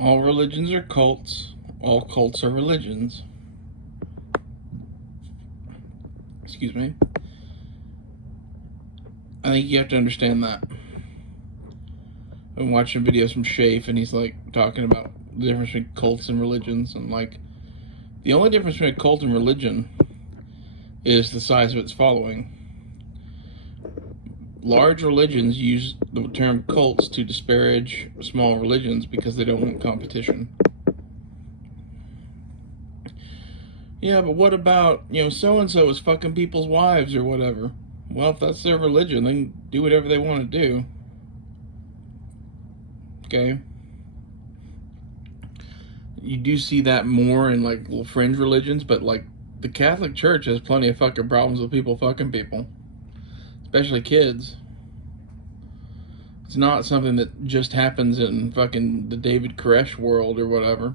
All religions are cults. All cults are religions. Excuse me. I think you have to understand that. I'm watching videos from Shaef, and he's like talking about the difference between cults and religions, and like the only difference between a cult and religion is the size of its following. Large religions use the term cults to disparage small religions because they don't want competition. Yeah, but what about, so-and-so is fucking people's wives or whatever? Well, if that's their religion, they can do whatever they want to do. Okay? You do see that more in, like, little fringe religions, but, like, the Catholic Church has plenty of fucking problems with people fucking people. Especially kids. It's not something that just happens in fucking the David Koresh world or whatever.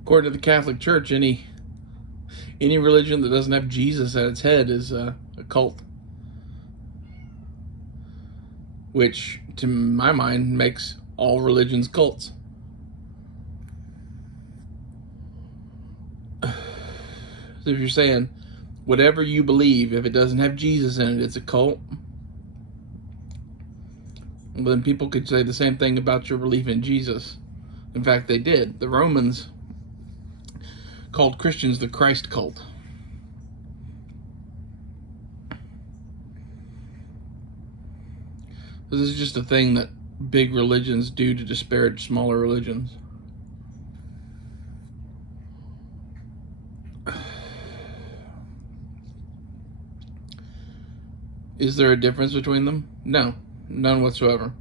According to the Catholic Church, any religion that doesn't have Jesus at its head is a cult. Which, to my mind, makes all religions cults. So if you're saying, whatever you believe, if it doesn't have Jesus in it, it's a cult, well, then people could say the same thing about your belief in Jesus. In fact, they did. The Romans called Christians the Christ cult. This is just a thing that big religions do to disparage smaller religions. Is there a difference between them? No, none whatsoever.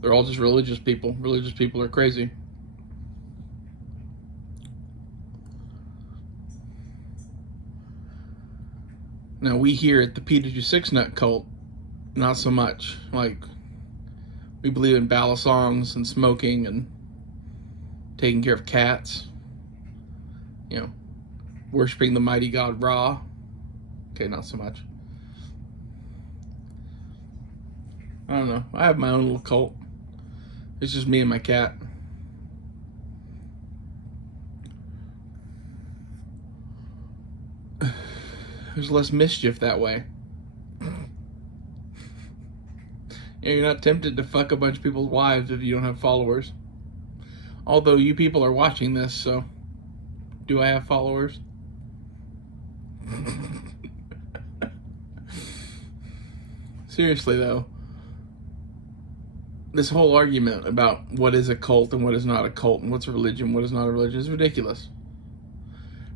They're all just religious people. Religious people are crazy. Now, we here at the P26 Nut cult, not so much. Like, we believe in ballad songs and smoking and taking care of cats. Worshipping the mighty god Ra. Okay, not so much. I don't know. I have my own little cult. It's just me and my cat. There's less mischief that way. You're not tempted to fuck a bunch of people's wives if you don't have followers. Although you people are watching this, so do I have followers? Seriously though, this whole argument about what is a cult and what is not a cult and what's a religion, what is not a religion is ridiculous.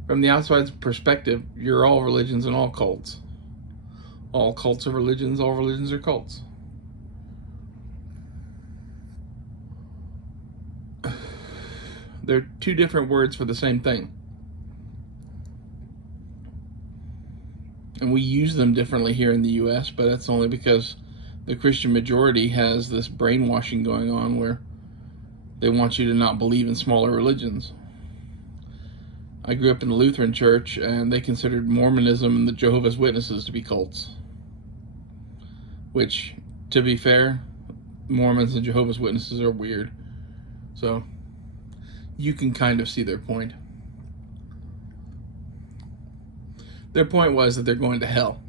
From the outside perspective, you're all religions and all cults. All cults are religions, all religions are cults. They're two different words for the same thing. And we use them differently here in the US, but that's only because the Christian majority has this brainwashing going on where they want you to not believe in smaller religions. I grew up in the Lutheran church, and they considered Mormonism and the Jehovah's Witnesses to be cults. Which, to be fair, Mormons and Jehovah's Witnesses are weird. So, you can kind of see their point. Their point was that they're going to hell.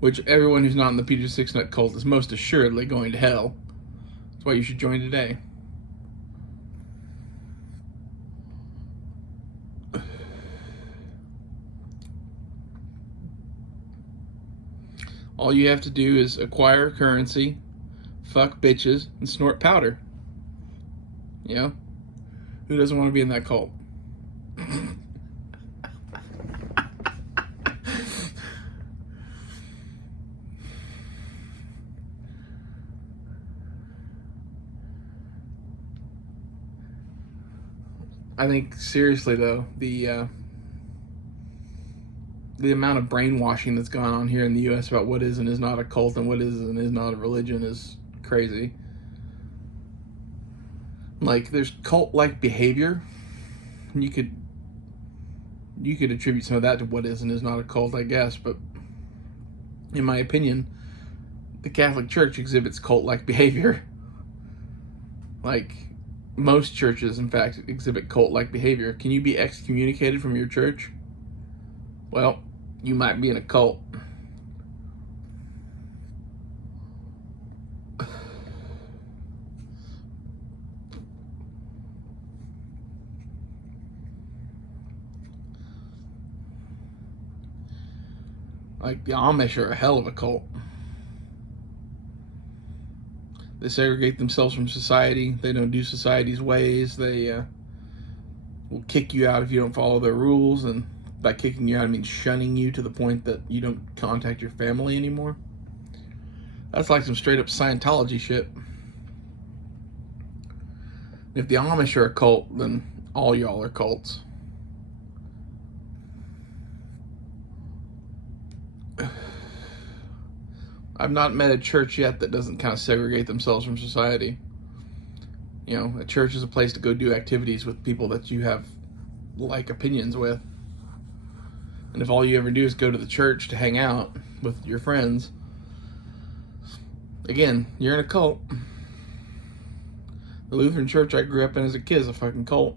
Which everyone who's not in the Peter Six Nut cult is most assuredly going to hell. That's why you should join today. All you have to do is acquire currency, fuck bitches, and snort powder. Who doesn't want to be in that cult? I think, seriously though, the amount of brainwashing that's gone on here in the U.S. about what is and is not a cult and what is and is not a religion is crazy. Like, there's cult-like behavior. You could attribute some of that to what is and is not a cult, I guess. But in my opinion, the Catholic Church exhibits cult-like behavior. Like, most churches, in fact, exhibit cult-like behavior. Can you be excommunicated from your church? Well, you might be in a cult. Like, the Amish are a hell of a cult. They segregate themselves from society. They don't do society's ways. They will kick you out if you don't follow their rules. And by kicking you out, I mean shunning you to the point that you don't contact your family anymore. That's like some straight up Scientology shit. If the Amish are a cult, then all y'all are cults. I've not met a church yet that doesn't kind of segregate themselves from society. You know, a church is a place to go do activities with people that you have like opinions with. And if all you ever do is go to the church to hang out with your friends, again, you're in a cult. The Lutheran church I grew up in as a kid is a fucking cult.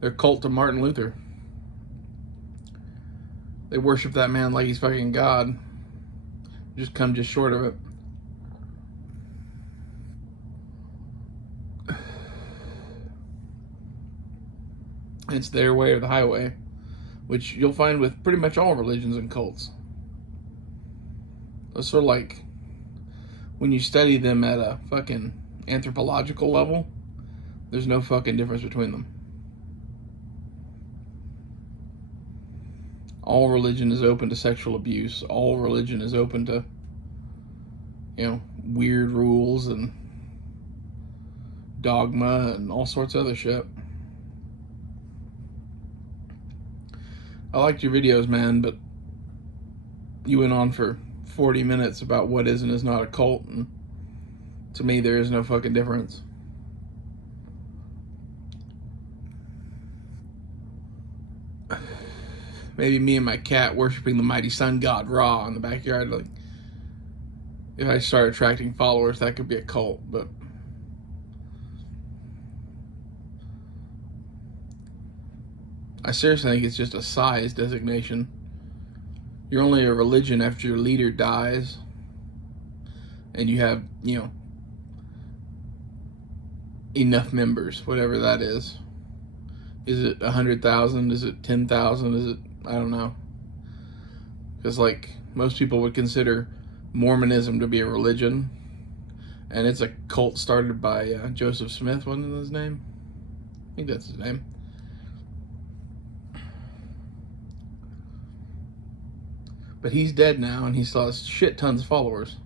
They're a cult to Martin Luther. They worship that man like he's fucking God. Just come just short of it. It's their way or the highway, which you'll find with pretty much all religions and cults. It's sort of like when you study them at a fucking anthropological level, there's no fucking difference between them. All religion is open to sexual abuse. All religion is open to, you know, weird rules and dogma and all sorts of other shit. I liked your videos, man, but you went on for 40 minutes about what is and is not a cult, and to me, there is no fucking difference. Maybe me and my cat worshiping the mighty sun god Ra in the backyard. Like, if I start attracting followers, that could be a cult, but I seriously think it's just a size designation. You're only a religion after your leader dies and you have, you know, enough members, whatever that is. Is it 100,000? Is it 10,000? Is it, I don't know. Because, like, most people would consider Mormonism to be a religion, and it's a cult started by Joseph Smith, wasn't his name? I think that's his name. But he's dead now, and he still has shit tons of followers.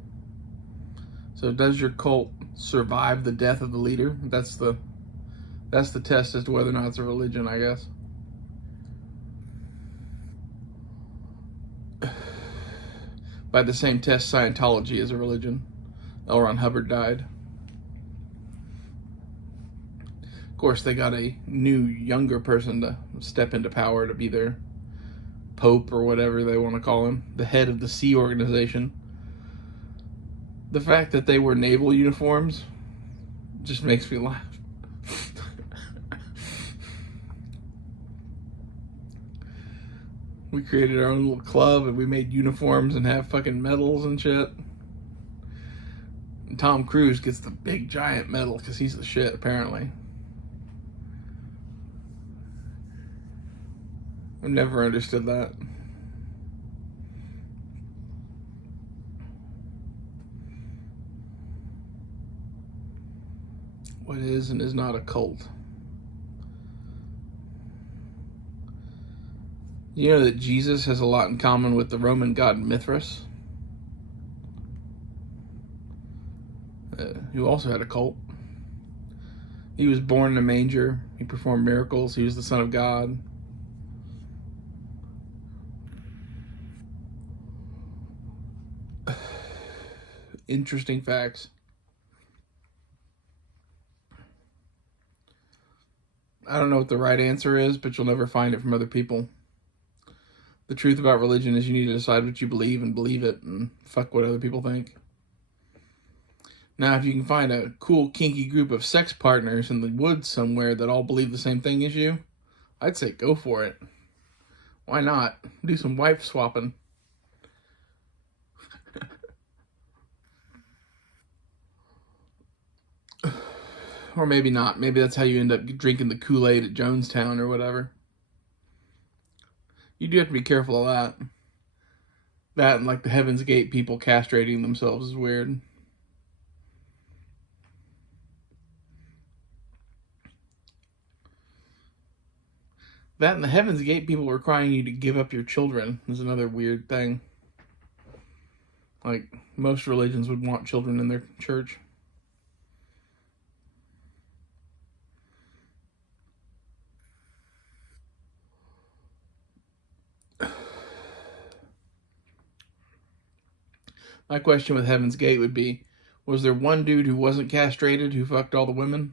So does your cult survive the death of the leader? That's the test as to whether or not it's a religion, I guess. By the same test, Scientology is a religion. L. Ron Hubbard died. Of course, they got a new, younger person to step into power to be their pope or whatever they want to call him, the head of the Sea Organization. The fact that they wear naval uniforms just makes me laugh. We created our own little club and we made uniforms and have fucking medals and shit. And Tom Cruise gets the big giant medal because he's the shit, apparently. I've never understood that. What is and is not a cult? You know that Jesus has a lot in common with the Roman god Mithras, who also had a cult. He was born in a manger. He performed miracles. He was the Son of God. Interesting facts. I don't know what the right answer is, but you'll never find it from other people. The truth about religion is you need to decide what you believe and believe it, and fuck what other people think. Now, if you can find a cool, kinky group of sex partners in the woods somewhere that all believe the same thing as you, I'd say go for it. Why not? Do some wife swapping. Or maybe not. Maybe that's how you end up drinking the Kool-Aid at Jonestown or whatever. You do have to be careful of that. That and like the Heaven's Gate people castrating themselves is weird. That and the Heaven's Gate people requiring you to give up your children is another weird thing. Like, most religions would want children in their church. My question with Heaven's Gate would be, was there one dude who wasn't castrated who fucked all the women?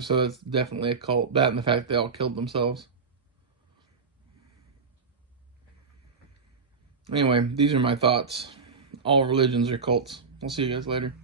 So that's definitely a cult. That and the fact they all killed themselves. Anyway, these are my thoughts. All religions are cults. I'll see you guys later.